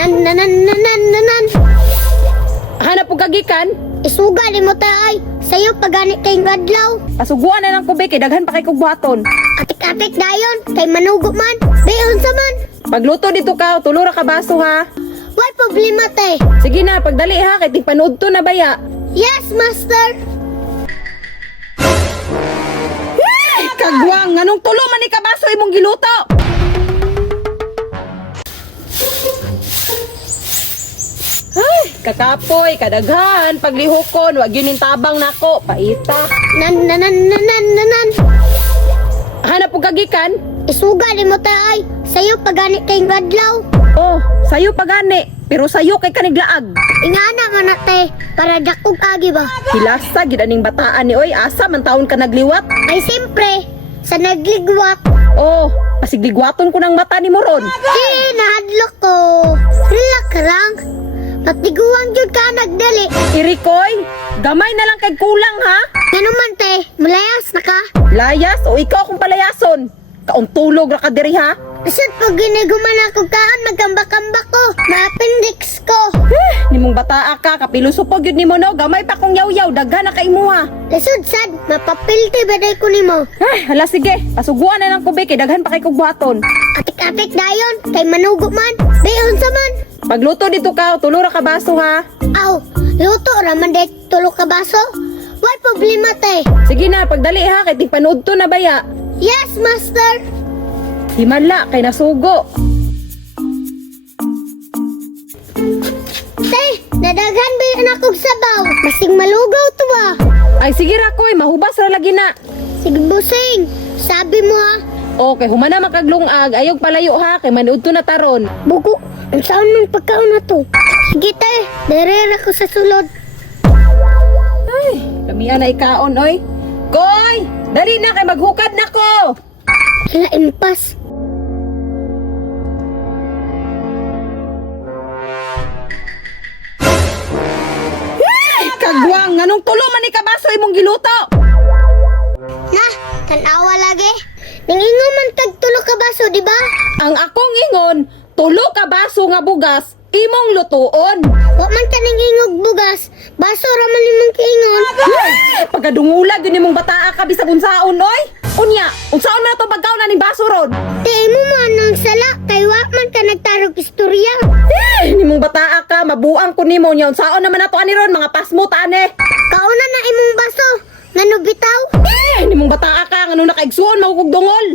Nan. Hanap po kagikan. Isuga ni mo tay. Sayo pagani kay adlaw. Pasuguan na lang ko be kay daghan pa kay kog buhaton. Atik-atik dayon kay manugo man. Beon sa man. Pagluto dito ka, tulo ra ka baso ha. Why problema tay? Sige na, pagdali ha kay tigpanood to na baya. Yes, master. Kagwang, anong tulo man ni ka baso imong giluto? Ay, kakapoy, kadaghan, paglihokon, wag yun yung tabang nako, paita. Nan. Hanap po kagikan. Isuga ni mo tay. Sayo pagani kay adlaw. Oh, sayo pagani, pero sayo kay kaniglaag. Ingana man na tay. Para dakog agi ba? Hilasa, gid aning bataan ni oy, asa man taon ka nagliwat? Ay siyempre, sa nagligwak. Oh, pasigligwaton ko ng mata ni Moron. Nahadlok ko. Relax lang. Patiguang jud ka nagdali. Irikoy, gamay na lang kay kulang ha. Ngano man te, mulayas na ka. Layas o ikaw kung palayason. Kauntulog ra ka diri ha. Asad pag giniguman ako kaan, magkambak-kambak ko. Ma-appendix ko. Nimong bataa ka, kapilusupog yun ni mo no. Gamay pa kong yaw-yaw, daghan na kay imuha. Lasod sad, mapapilti baday ko nimo. Ay, hala sige, pasuguan na lang ko be, kay daghan pa kay kog buhaton. Atik-atik dayon, kay manugo man. Beon sa man. Pagluto dito ka, tulo ra ka baso ha. Aw, luto raman day tulo ka baso. Why problema te? Sige na, pagdali ha, kay tigpanood to na baya. Yes, master. Himala, kay nasugo. Te, nadaghan ba yun akong sabaw? Masing malugaw to ah. Ay sige ra koy, mahubas ra lagi na. Sige busing, sabi mo ha. Okay, humana makaglungag, ayog palayo ha, kay manood to na taron. Bugo, ang saan ng pagkaon na to? Sige te, darera ko sa sulod. Ay, kamiya na ikaon oy. Koy, dali na kay maghukad na ko. Hala, impas. Kagwang, anong tulo man ni kabaso imong giluto? Na, tanawa lagi. Ningingo man tag tulo ka baso, di ba? Ang akong ingon, tulo ka baso nga bugas, imong lutuon. Wa man ka ningingog bugas, baso raman nimong kiingon. Pagkadungulag yun imong bataa ka bisag unsaon oy. Unya, unsaon man to pagkaon na ni baso ron? Te mo man ang sala, kay wa man ka nagtarog istorya. Nimong bataa ka, mabuang ko nimo nya unsaon naman nato ani ron mga pasmut ane. Kauna na imong baso, ngano bitaw? Nimong bataa ka ngano nakaigsuon magugdungol.